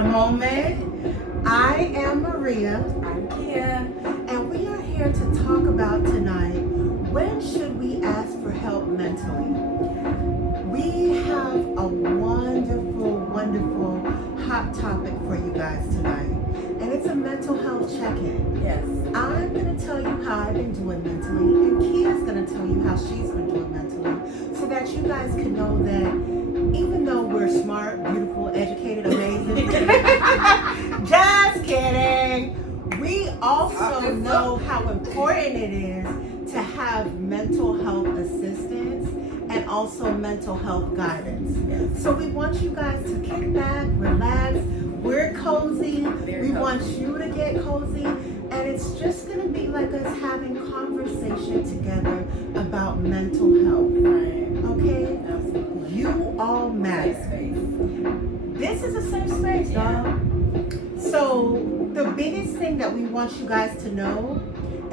a moment. I am Maria. I'm Kia. And we are here to talk about tonight, when should we ask for help mentally? We have a wonderful, wonderful hot topic for you guys tonight. And it's a mental health check-in. Yes. I'm going to tell you how I've been doing mentally, and Kia's going to tell you how she's been doing mentally, so that you guys can know that even though we're smart, beautiful, educated, amazing, just kidding, we also know how important it is to have mental health assistance and also mental health guidance. So we want you guys to kick back, relax. We're cozy. We want you to get cozy. And it's just going to be like us having conversation together about mental health. Right. Okay? Absolutely. You all matter. This is a safe space, y'all. So the biggest thing that we want you guys to know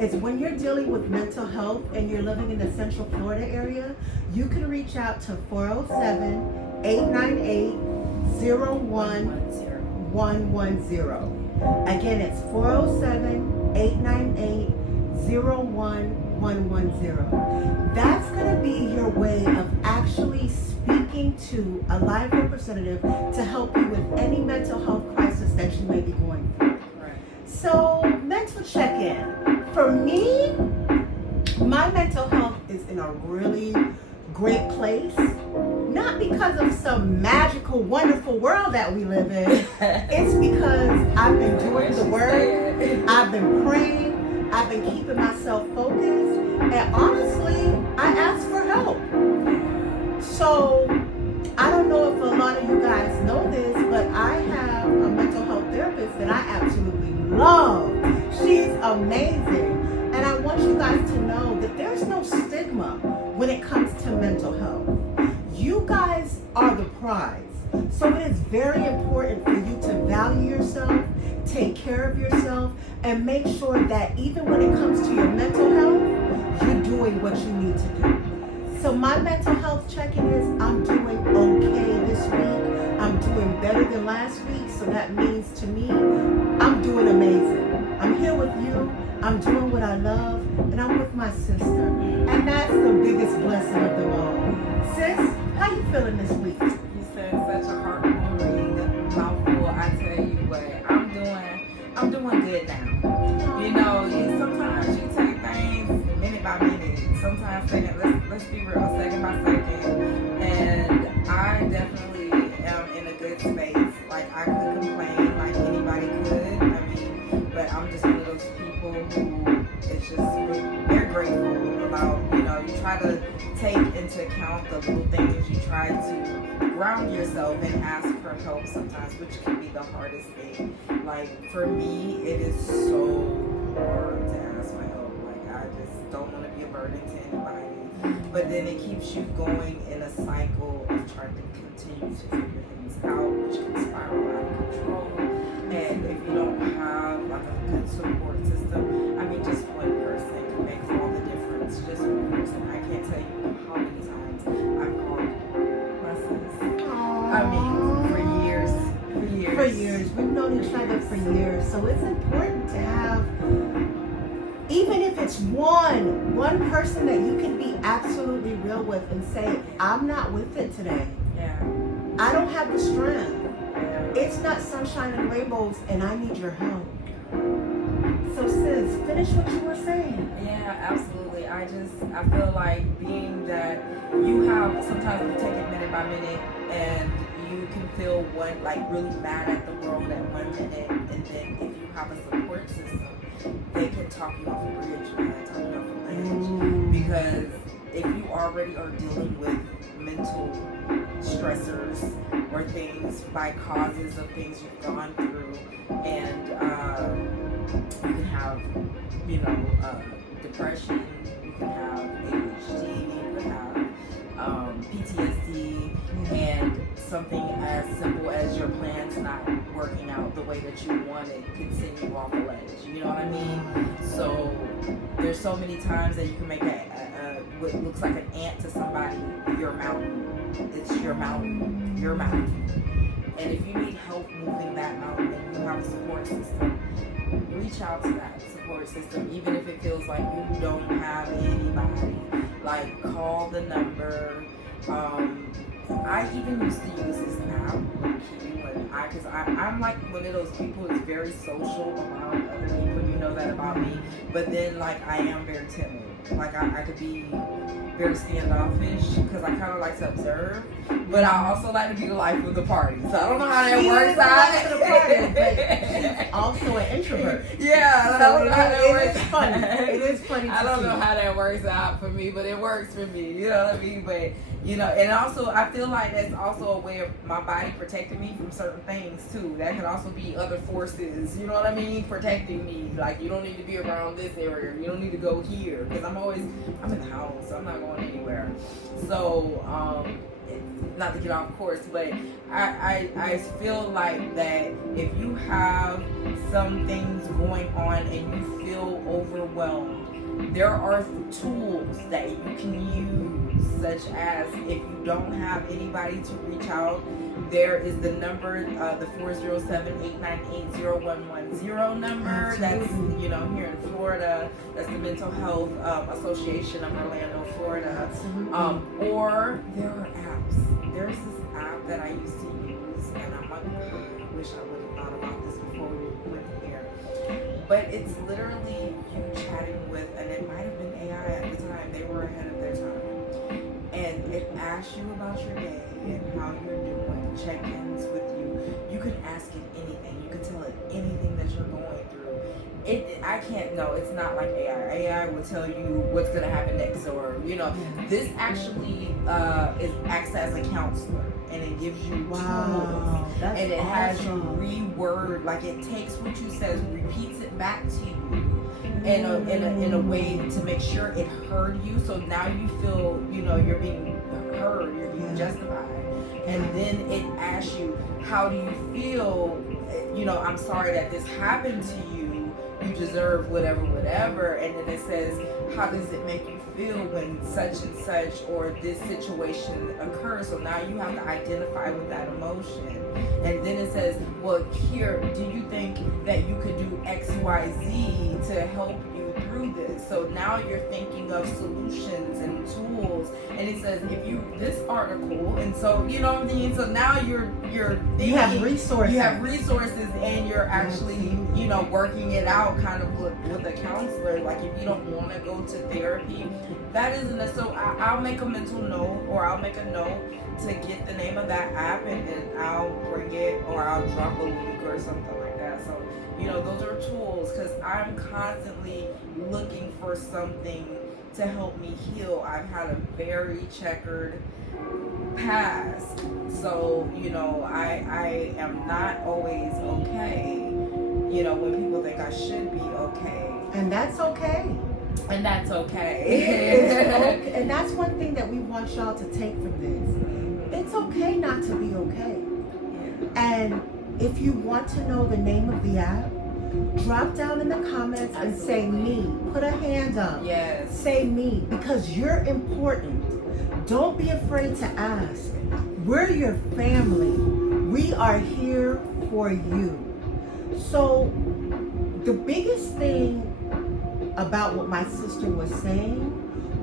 is when you're dealing with mental health and you're living in the Central Florida area, you can reach out to 407-898-0110. Again, it's 407-898-0110. That's going to be your way of actually speaking to a live representative to help you with any mental health crisis that you may be going through. Right. So, mental check-in. For me, my mental health is in a really great place. Not because of some magical, wonderful world that we live in. It's because I've been doing the work, I've been praying, I've been keeping myself focused, and honestly, I ask for help. So, I don't know if a lot of you guys know this, but I have a mental health therapist that I absolutely love. She's amazing. And I want you guys to know that there's no stigma when it comes to mental health. You guys are the prize. So it is very important for you to value yourself, take care of yourself, and make sure that even when it comes to your mental health, you're doing what you need to do. So my mental health check-in is I'm doing okay this week. I'm doing better than last week. So that means to me, I'm doing amazing. I'm here with you. I'm doing what I love. And I'm with my sister. And that's the biggest blessing of them all. Sis, how you feeling this week? You said such a heartwarming mouthful. I tell you what, I'm doing good now. You know, sometimes you take things minute by minute. Sometimes let's be real, second by second. And I definitely am in a good space. Like, I could complain like anybody could. I mean, but I'm just one of those people who it's just, they're grateful about, you try to take into account the little things. You try to ground yourself and ask for help sometimes, which can be the hardest thing. Like, for me, it is so hard to ask for help. Like, I just don't want to be a burden to anybody. But then it keeps you going in a cycle of trying to continue to figure things out, which can spiral out of control. And if you don't have like a good support system, I mean, just one person can make all the difference. Just one person. I can't tell you how many times I've called my sis. I mean, for years. For years. We've known each other for years. So it's important to have, even if it's one person that you can be absolutely real with and say, I'm not with it today. Yeah. I don't have the strength. Yeah. It's not sunshine and rainbows, and I need your help. So sis, finish what you were saying. Yeah, absolutely. I feel like being that you have, sometimes you take it minute by minute and you can feel really mad at the world at 1 minute, and then if you have a support system, they can talk you off a bridge, man, talk you off a ledge. Because if you already are dealing with mental stressors or things by causes of things you've gone through, and you can have, depression, you can have ADHD, you can have PTSD, and something as simple as your plans not working out the way that you wanted can send you off the ledge. You know what I mean? So there's so many times that you can make what looks like an ant to somebody your mountain. It's your mountain. Your mountain. And if you need help moving that mountain and you have a support system, reach out to that support system, even if it feels like you don't have anybody. Like, call the number. I even used to use this now, because I'm like one of those people who's very social around other people. You know that about me. But then, like, I am very timid. Like, I could be very standoffish because I kind of like to observe, but I also like to be the life of the party. So I don't know how that works out. She's also an introvert. Yeah, I don't know how that works. It is funny. It is funny. I don't know how that works out for me, but it works for me. You know what I mean? But and also I feel like that's also a way of my body protecting me from certain things too. That could also be other forces. You know what I mean? Protecting me. Like, you don't need to be around this area. You don't need to go here, because I'm in the house. So I'm not going anywhere. So not to get off course, but I feel like that if you have some things going on and you feel overwhelmed, there are tools that you can use, such as, if you don't have anybody to reach out, there is the number, the 407-898-0110 number. That's, here in Florida. That's the Mental Health Association of Orlando, Florida. Or there are apps. There's this app that I used to use, and I'm like, I wish I would have thought about this before we went here. But it's literally you chatting with, and it might have been AI at the time. They were ahead of their time. And it asks you about your day and how you're doing, check-ins with you. You can ask it anything. You can tell it anything that you're going through. It's not like AI. AI will tell you what's going to happen next, or, this actually acts as a counselor, and it gives you tools. And it has you reword, like, it takes what you says, repeats it back to you in a way to make sure it heard you. So now you feel, you're being heard, you're being justified. And then it asks you, how do you feel? I'm sorry that this happened to you. You deserve whatever. And then it says, how does it make you feel when such and such or this situation occurs? So now you have to identify with that emotion. And then it says, well, here, do you think that you could do X, Y, Z to help you through this? So now you're thinking of solutions and tools. And it says, this article, and so, you know what I mean? So now you're thinking, you have resources, and you're actually, working it out kind of with a counselor. Like, if you don't want to go to therapy, that isn't a, so I'll make a mental note, or I'll make a note to get the name of that app, and then I'll bring it, or I'll drop a link or something like that. So, those are tools, because I'm constantly looking for something to help me heal. I've had a very checkered past, so I am not always okay. When people think I should be okay, and that's okay. And that's okay. Okay. And that's one thing that we want y'all to take from this. It's okay not to be okay. Yeah. And if you want to know the name of the app, drop down in the comments and say me. Put a hand up. Yes. Say me, because you're important. Don't be afraid to ask. We're your family. We are here for you. So the biggest thing about what my sister was saying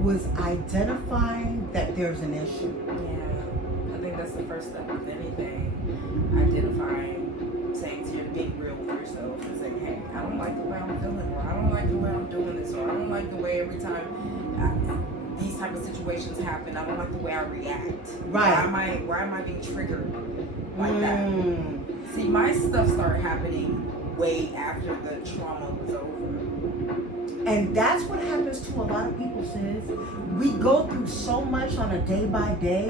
was identifying that there's an issue. Yeah, I think that's the first step with anything. Identifying, saying to you, being real with yourself, and saying, hey, I don't like the way I'm feeling, or I don't like the way I'm doing this, or I don't like the way every time these type of situations happen, I don't like the way I react. Right. Why am I being triggered like that? See, my stuff started happening way after the trauma was over. And that's what happens to a lot of people, sis. We go through so much on a day by day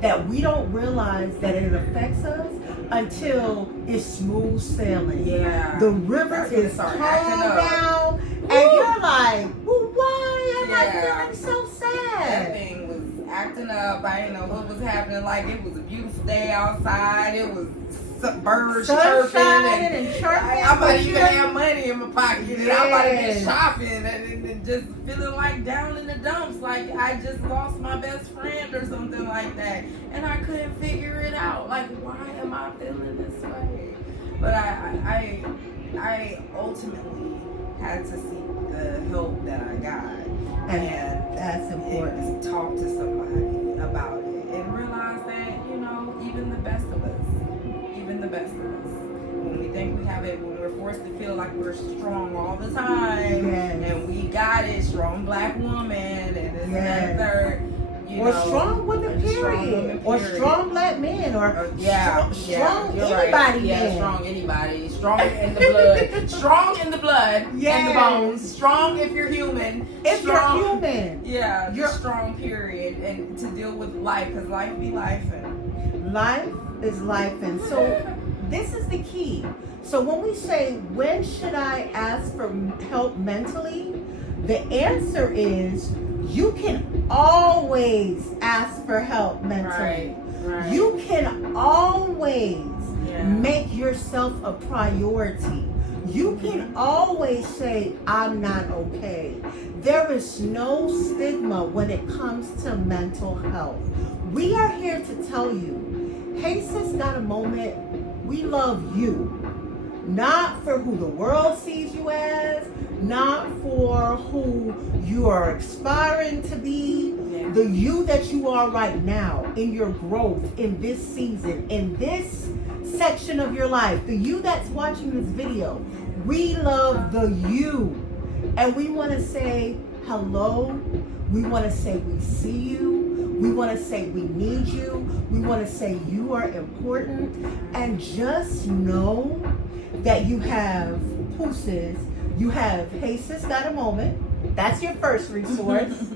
that we don't realize that it affects us until it's smooth sailing. Yeah. The river is calm down, and you're like, well, why am I feeling so sad? That thing was acting up. I didn't know what was happening. Like, it was a beautiful day outside. It was birds chirping and chirping. I'm might even have money in my pocket. And I might have been shopping and just feeling like down in the dumps, like I just lost my best friend or something like that. And I couldn't figure it out. Like, why am I feeling this way? But I ultimately had to seek the help that I got. And that's important. Talk to somebody about it and realize that, you know, even the best of us, when we think we have it, when we're forced to feel like we're strong all the time, and we got it, strong black woman, and this and that third. Or strong women, period. Or strong black men, or strong anybody. Yeah, strong anybody. Strong in the blood. Strong in the blood and the bones. Strong if you're human. If strong, you're human. Yeah, you're strong, period. And to deal with life, because life be life. And life is life. And so this is the key. So when we say, when should I ask for help mentally? The answer is, you can always ask for help mentally. Right. You can always make yourself a priority. You can always say, I'm not okay. There is no stigma when it comes to mental health. We are here to tell you, hey sis, got a moment. We love you. Not for who the world sees you as, not for who you are aspiring to be, the you that you are right now in your growth, in this season, in this section of your life, the you that's watching this video. We love the you. And we want to say hello. We want to say we see you. We want to say we need you. We want to say you are important. And just know that you have pussies. You have Hey Sis Got a Moment. That's your first resource.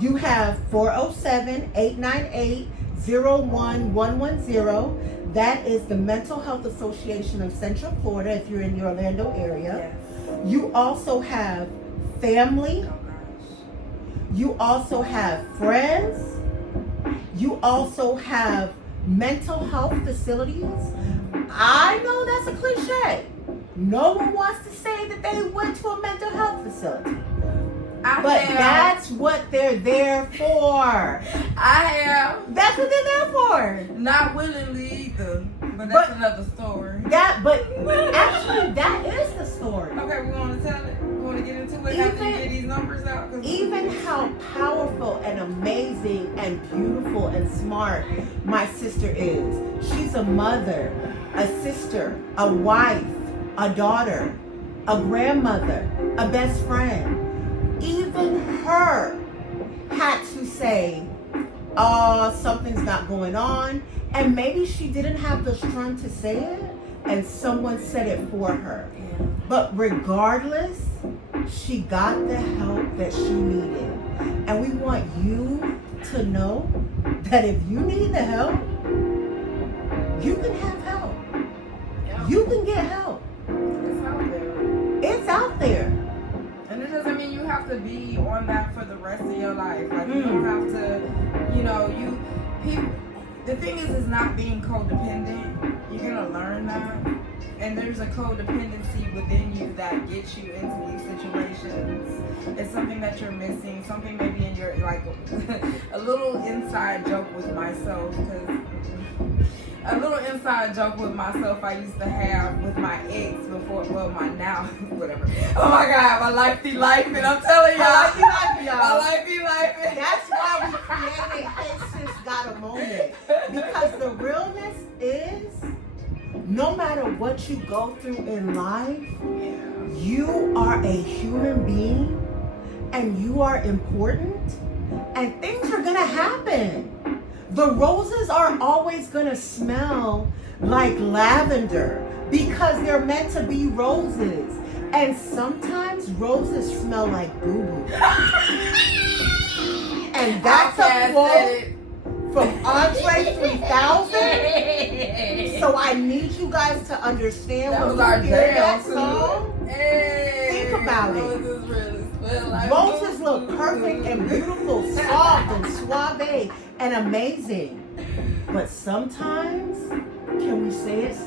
You have 407-898-01110. That is the Mental Health Association of Central Florida if you're in the Orlando area. You also have family. You also have friends. You also have mental health facilities. I know that's a cliche. No one wants to say that they went to a mental health facility. That's what they're there for. That's what they're there for. Not willingly either. But that's another story. Actually, that is the story. Okay, we want to tell it. We want to get into it after you get these numbers out. Even how powerful and amazing and beautiful and smart my sister is. She's a mother, a sister, a wife, a daughter, a grandmother, a best friend. Even her had to say, something's not going on. And maybe she didn't have the strength to say it, and someone said it for her. But regardless, she got the help that she needed. And we want you to know that if you need the help, you can have help. You can get help. It's out there. It's out there. And it doesn't mean you have to be on that for the rest of your life. Like, you don't have to, the thing is not being codependent. You're going to learn that. And there's a codependency within you that gets you into these situations. It's something that you're missing. Something maybe in your, like, a little inside joke with myself. I used to have with my ex before, my now, whatever. Oh my God, my life be life, and I'm telling y'all. My life be life. That's why we created Hey Sis Got a Moment. Because the realness is, no matter what you go through in life, you are a human being, and you are important, and things are gonna happen. The roses are always gonna smell like lavender because they're meant to be roses. And sometimes roses smell like boo-boo. And that's a quote from Andre 3000. So I need you guys to understand when you hear that song. Think about it. Roses look perfect and beautiful, soft and suave and amazing. But sometimes, can we say it, sis?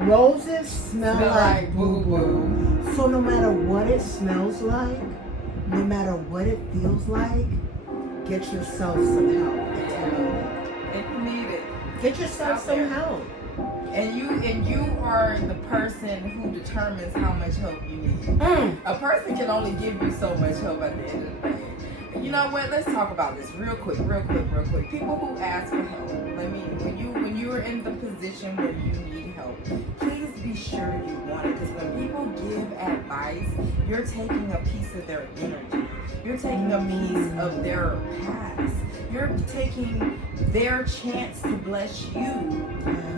Roses smell like boo boo. So no matter what it smells like, no matter what it feels like, get yourself some help if you need it. If you need it. Get yourself some help. And you are the person who determines how much help you need. A person can only give you so much help at the end of the day. You know what? Let's talk about this real quick. People who ask for help. When you are in the position where you need help, please be sure you want it. Because when people give advice, you're taking a piece of their energy. You're taking a piece of their past. You're taking their chance to bless you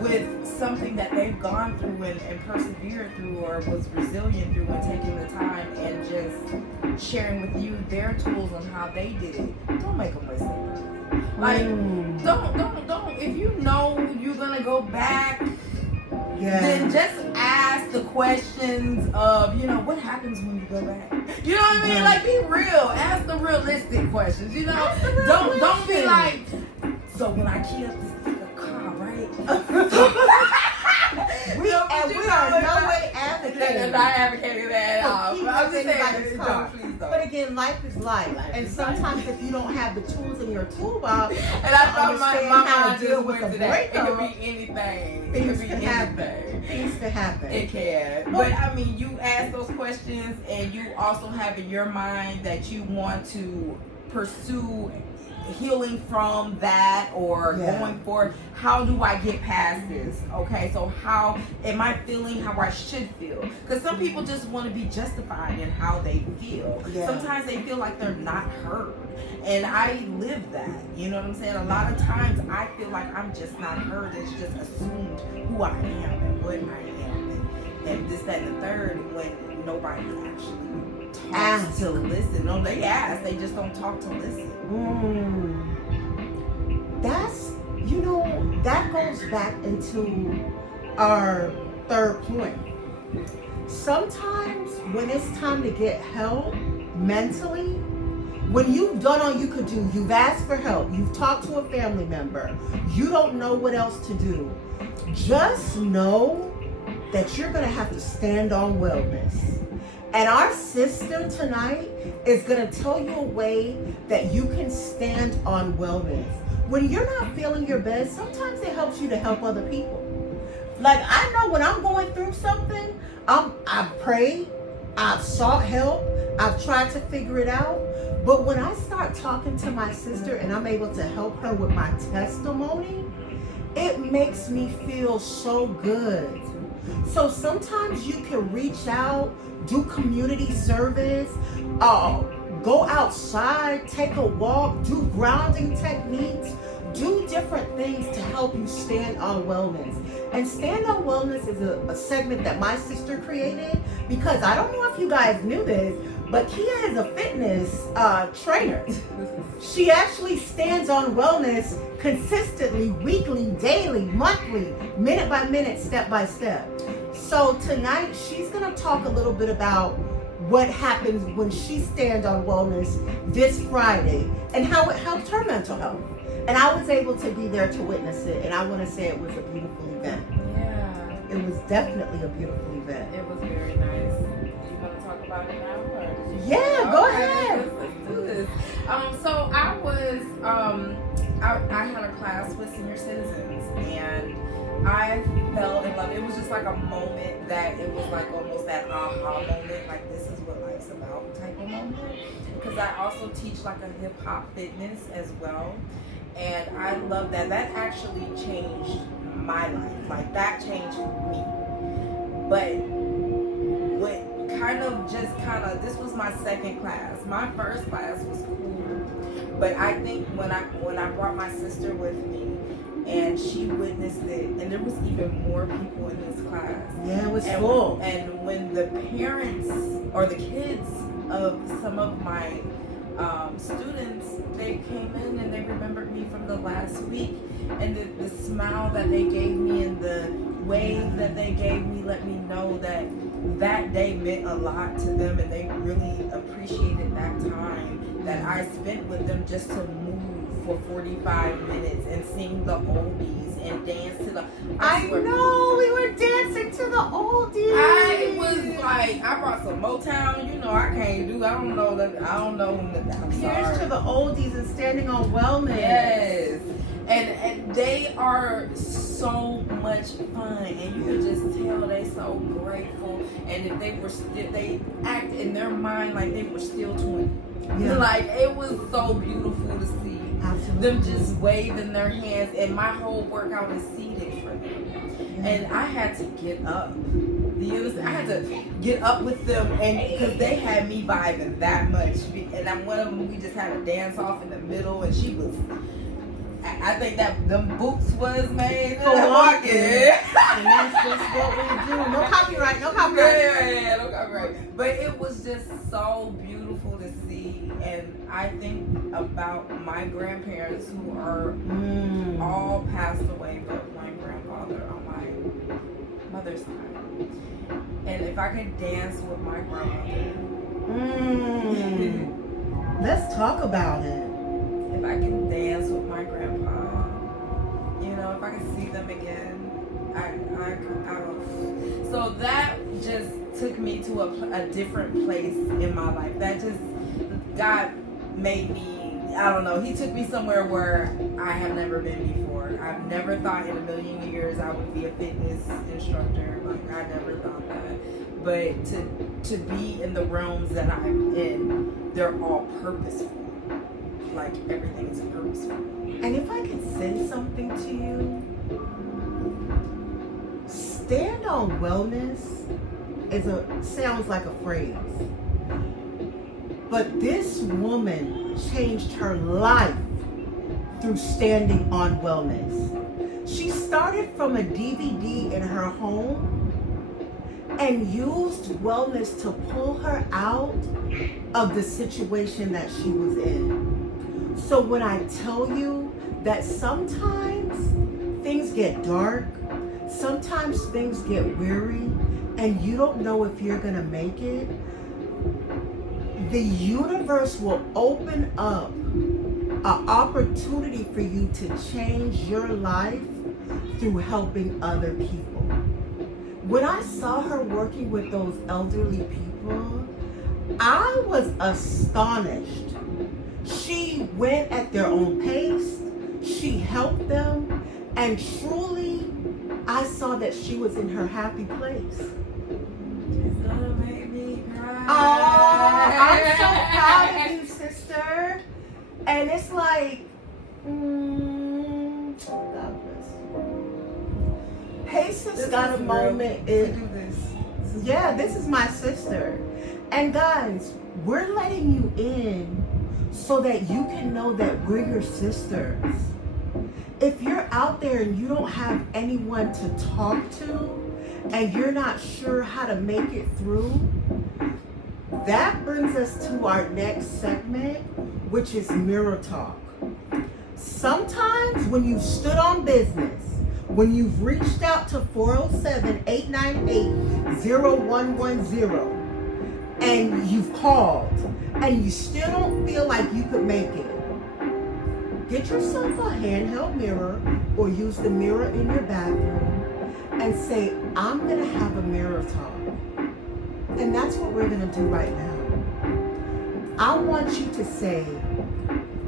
with something that they've gone through and persevered through, or was resilient through, and taking the time and just sharing with you their tools on how they did it. Don't make them waste their time. Like, don't. If you know you're gonna go back, then just ask the questions of, what happens when you go back. You know what I mean? Like, be real. Ask the realistic questions. Don't be like, so when I key up this car, right? we are no way advocating. Not advocating that at all. I'm just saying, please don't. But again, life is life. And sometimes if you don't have the tools in your toolbox, and I thought my how to deal just with went the to that. It breakup, could be anything. Things can happen. It can. But I mean, you ask those questions, and you also have in your mind that you want to pursue healing from that, or going forward. How do I get past this? Okay, so how am I feeling how I should feel? Because some people just want to be justified in how they feel. Sometimes they feel like they're not heard, and I live that. You know what I'm saying? A lot of times I feel like I'm just not heard. It's just assumed who I am and what I am, and this, that, and the third, when nobody actually talks to listen. No, they ask, they just don't talk to listen. That goes back into our third point. Sometimes when it's time to get help mentally, when you've done all you could do, you've asked for help, you've talked to a family member, you don't know what else to do, just know that you're going to have to stand on wellness. And our sister tonight is going to tell you a way that you can stand on wellness. When you're not feeling your best, sometimes it helps you to help other people. Like, I know when I'm going through something, I've prayed, I've sought help, I've tried to figure it out. But when I start talking to my sister and I'm able to help her with my testimony, it makes me feel so good. So sometimes you can reach out, do community service, go outside, take a walk, do grounding techniques, do different things to help you stand on wellness. And Stand on Wellness is a segment that my sister created, because I don't know if you guys knew this, but Kia is a fitness trainer. She actually stands on wellness consistently, weekly, daily, monthly, minute by minute, step by step. So tonight, she's going to talk a little bit about what happens when she stands on wellness this Friday and how it helped her mental health. And I was able to be there to witness it, and I want to say it was a beautiful event. Yeah. It was definitely a beautiful event. It was very nice. Do you want to talk about it now? Or Yeah, go ahead. Let's do this. So I was, I had a class with senior citizens, and I fell in love. It was just like a moment that it was like almost that aha moment, like this is what life's about type of moment. Because I also teach like a hip hop fitness as well. And I love that. That actually changed my life. Like, that changed me. But what this was my second class. My first class was cool. But I think when I brought my sister with me, and she witnessed it, and there was even more people in this class. Yeah, it was full. And when the parents or the kids of some of my students, they came in and they remembered me from the last week, and the smile that they gave me and the wave that they gave me let me know that that day meant a lot to them, and they really appreciated that time that I spent with them just to move for 45 minutes and sing the oldies and dance to the. I know, we were dancing to the oldies. I was like, I brought some Motown. You know, I can't do. I don't know that. I don't know. I'm Here's sorry. to the oldies and standing on wellness. Yes. And they are so much fun, and you can just tell they so grateful. And if they were still, they act in their mind like they were still 20. Yeah. Like, it was so beautiful to see. Absolutely. Them just waving their hands, and my whole workout is seated for them. Yeah. And I had to get up. Do you understand? I had to get up with them, and because they had me vibing that much. And I'm one of them. We just had a dance off in the middle, and she was. I think that them boots was made For walking. And And that's just what we do. No copyright, no copyright. Yeah, no copyright. But it was just so beautiful to see, and I think about my grandparents who are all passed away, but my grandfather on my mother's side. And if I could dance with my grandmother, Let's talk about it. if I can dance with my grandpa, you know, if I can see them again, so that just took me to a different place in my life. That just, God made me, I don't know, He took me somewhere where I have never been before. I've never thought in a million years I would be a fitness instructor. Like, I never thought that. But to be in the realms that I'm in, they're all purposeful. Like, everything is purposeful. And if I could say something to you, stand on wellness sounds like a phrase. But this woman changed her life through standing on wellness. She started from a DVD in her home and used wellness to pull her out of the situation that she was in. So when I tell you that sometimes things get dark, sometimes things get weary, and you don't know if you're gonna make it, the universe will open up an opportunity for you to change your life through helping other people. When I saw her working with those elderly people, I was astonished. She went at their own pace, she helped them, and truly, I saw that she was in her happy place. It's gonna make me cry. Oh, I'm so proud of you, sister. And it's like, God bless you. Hey, sis, got a moment. To do this. Yeah, this is my sister. And guys, we're letting you in so that you can know that we're your sisters. If you're out there and you don't have anyone to talk to and you're not sure how to make it through, that brings us to our next segment, which is Mirror Talk. Sometimes when you've stood on business, when you've reached out to 407-898-0110 and you've called and you still don't feel like you could make it, get yourself a handheld mirror or use the mirror in your bathroom and say, I'm going to have a mirror talk. And that's what we're going to do right now. I want you to say,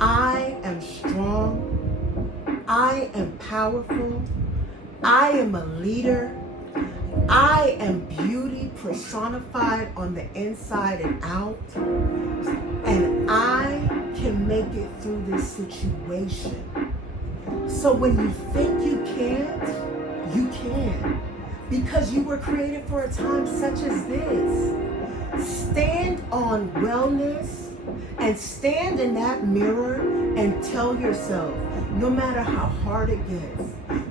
I am strong. I am powerful. I am a leader. I am beauty personified on the inside and out. And I can make it through this situation. So when you think you can't, you can. Because you were created for a time such as this. Stand on wellness and stand in that mirror and tell yourself, no matter how hard it gets,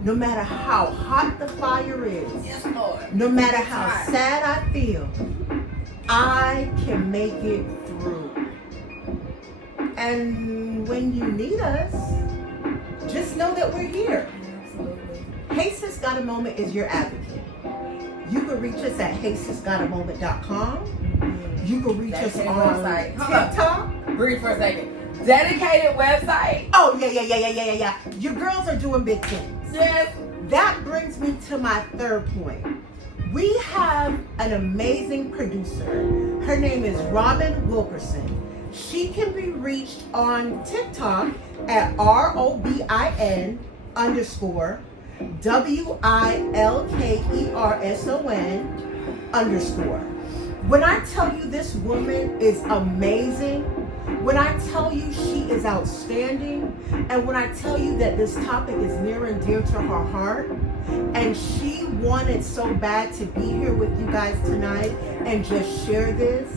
no matter how hot the fire is, Yes, Lord. no matter how sad I feel, I can make it through. And when you need us, just know that we're here. Absolutely. Hey Sis Got a Moment is your advocate. You can reach us at heysisgotamoment.com. You can reach us That's on our website. Hold up. TikTok. Breathe for a second. dedicated website. Oh, yeah. Your girls are doing big things. Yes. That brings me to my third point. We have an amazing producer. Her name is Robin Wilkerson. She can be reached on TikTok at ROBIN_WILKERSON _. When I tell you this woman is amazing, when I tell you she is outstanding, and when I tell you that this topic is near and dear to her heart, and she wanted so bad to be here with you guys tonight and just share this,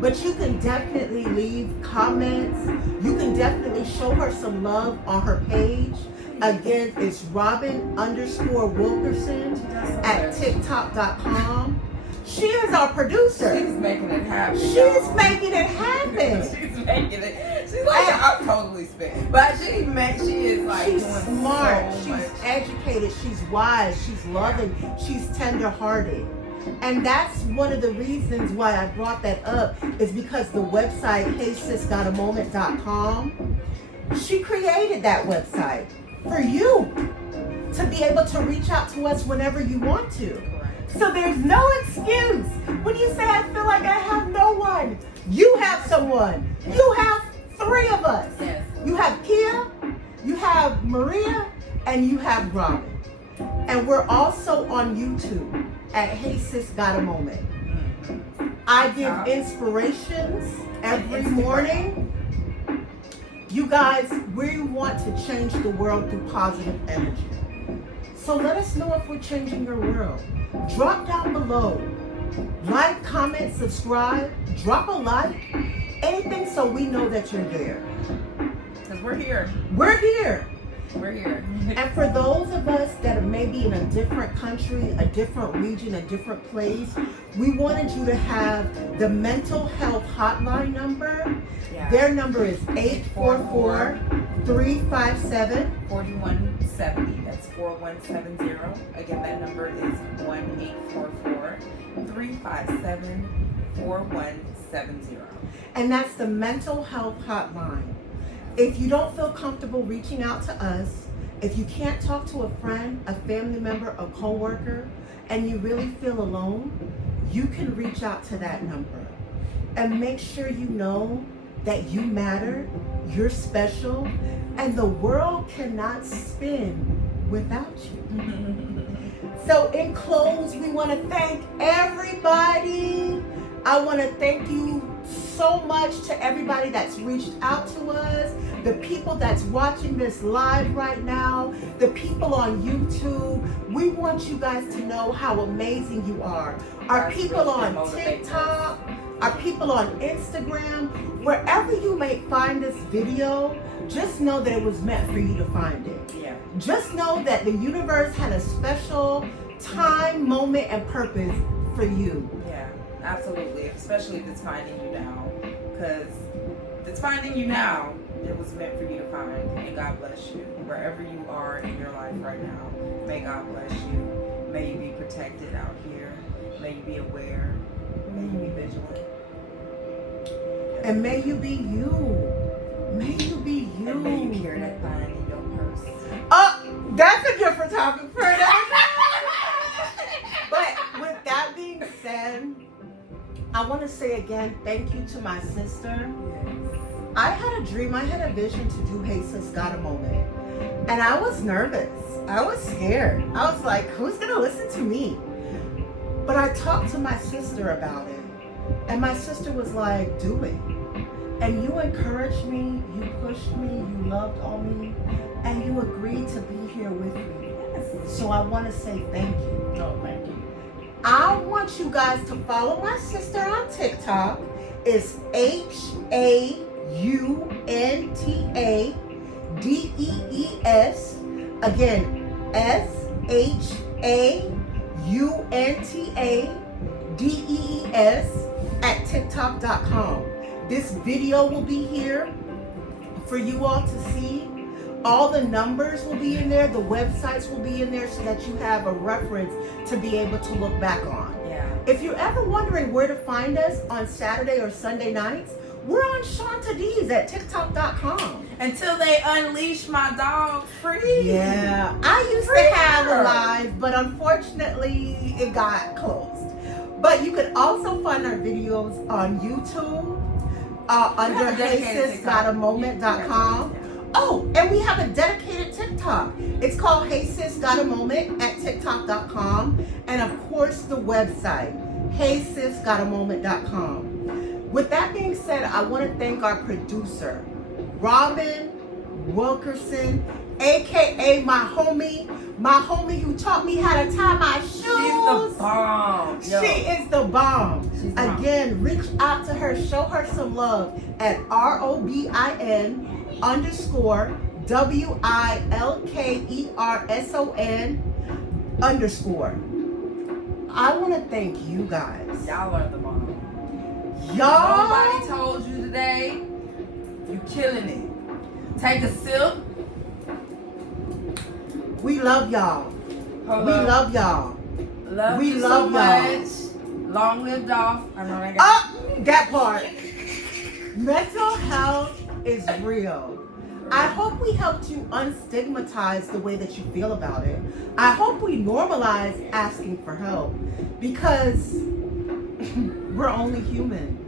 but you can definitely leave comments. You can definitely show her some love on her page. Again, it's Robin_Wilkerson at TikTok.com. She is our producer. She's making it happen. She's making it happen. She's making it. She's like, I'm totally spent. But she is like she's doing smart. so She's much. educated. She's wise. She's loving. She's tender-hearted. And that's one of the reasons why I brought that up is because the website HeySisGotAMoment.com, she created that website for you to be able to reach out to us whenever you want to. So there's no excuse. When you say, I feel like I have no one, you have someone. You have three of us. Yes. You have Kia, you have Maria, and you have Robin. And we're also on YouTube at Hey Sis Got a Moment. I give inspirations every morning. You guys, we want to change the world through positive energy. So let us know if we're changing your world. Drop down below. Like, comment, subscribe, drop a like, anything so we know that you're there. Because we're here. We're here. We're here. And for those of us that are maybe in a different country, a different region, a different place, we wanted you to have the mental health hotline number. Yeah. Their number is 844-357-4170. That's 4170. Again, that number is 1-844-357-4170. And that's the mental health hotline. If you don't feel comfortable reaching out to us, if you can't talk to a friend, a family member, a coworker, and you really feel alone, you can reach out to that number. And make sure you know that you matter, you're special, and the world cannot spin without you. So in close, we want to thank everybody. I want to thank you so much to everybody that's reached out to us, the people that's watching this live right now, the people on YouTube. We want you guys to know how amazing you are. Our people on TikTok, our people on Instagram, wherever you may find this video, just know that it was meant for you to find it. Yeah. Just know that the universe had a special time, moment, and purpose for you. Yeah, absolutely. Especially if it's finding you now. Because if it's finding you now, it was meant for you to find. And God bless you. Wherever you are in your life right now, may God bless you. May you be protected out here. May you be aware. May you be vigilant. And may you be you. May you be you. And may you carry that line in your purse. Oh, that's a different topic for another time. But with that being said, I want to say again, thank you to my sister. I had a dream, I had a vision to do Hey Sis Got a Moment. And I was nervous. I was scared. I was like, who's going to listen to me? But I talked to my sister about it. And my sister was like, do it. And you encouraged me, you pushed me, you loved on me, and you agreed to be here with me. So I want to say thank you. Oh, thank you. I want you guys to follow my sister on TikTok. It's HAUNTADEES. Again, SHAUNTADEES at TikTok.com. This video will be here for you all to see. All the numbers will be in there. The websites will be in there so that you have a reference to be able to look back on. Yeah. If you're ever wondering where to find us on Saturday or Sunday nights, We're on Shanta D's at TikTok.com. Until they unleash my dog free. Yeah, I used Free to have her. a live, but unfortunately it got closed. But you could also find our videos on YouTube under HeySisGotAMoment.com. Oh, and we have a dedicated TikTok. It's called Hey Sis Got a Moment at TikTok.com. And of course the website, HeySisGotAMoment.com. With that being said, I want to thank our producer, Robin Wilkerson, aka my homie who taught me how to tie my shoes. She's the bomb. Yo. She is the bomb. She's the bomb. Again, reach out to her, show her some love at ROBIN_WILKERSON_. I want to thank you guys. Y'all are the bomb. Y'all. Nobody told you today. You killing it. Take a sip. We love y'all. Hold We up. love y'all. Love we you love so y'all. much. Long lived off. I know I got. Oh, that part. Mental health is real. I hope we helped you unstigmatize the way that you feel about it. I hope we normalize asking for help because we're only human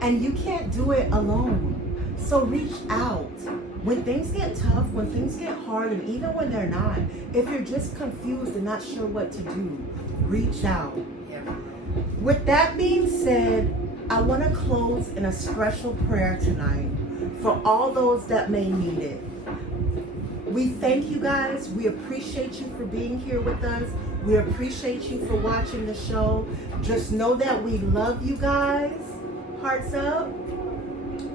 and you can't do it alone. So reach out. When things get tough, when things get hard, and even when they're not, if you're just confused and not sure what to do, reach out. Yeah. With that being said, I want to close in a special prayer tonight for all those that may need it. We thank you guys. We appreciate you for being here with us. We appreciate you for watching the show. Just know that we love you guys. Hearts up.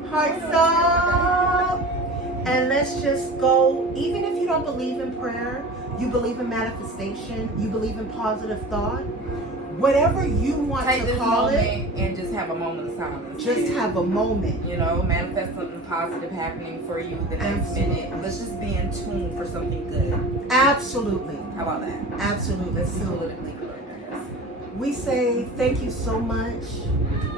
Hearts up. And let's just go. Even if you don't believe in prayer, you believe in manifestation, you believe in positive thought, whatever you want Take to this call it, moment and just have a moment of silence. just have a moment. You know, manifest something positive happening for you the next minute. Let's just be in tune for something good. Absolutely. How about that? Absolutely. Let's be So politically correct, I guess. we say thank you so much,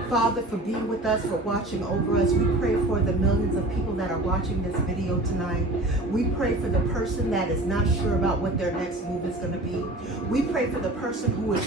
Father, for being with us, for watching over us. We pray for the millions of people that are watching this video tonight. We pray for the person that is not sure about what their next move is going to be. We pray for the person who is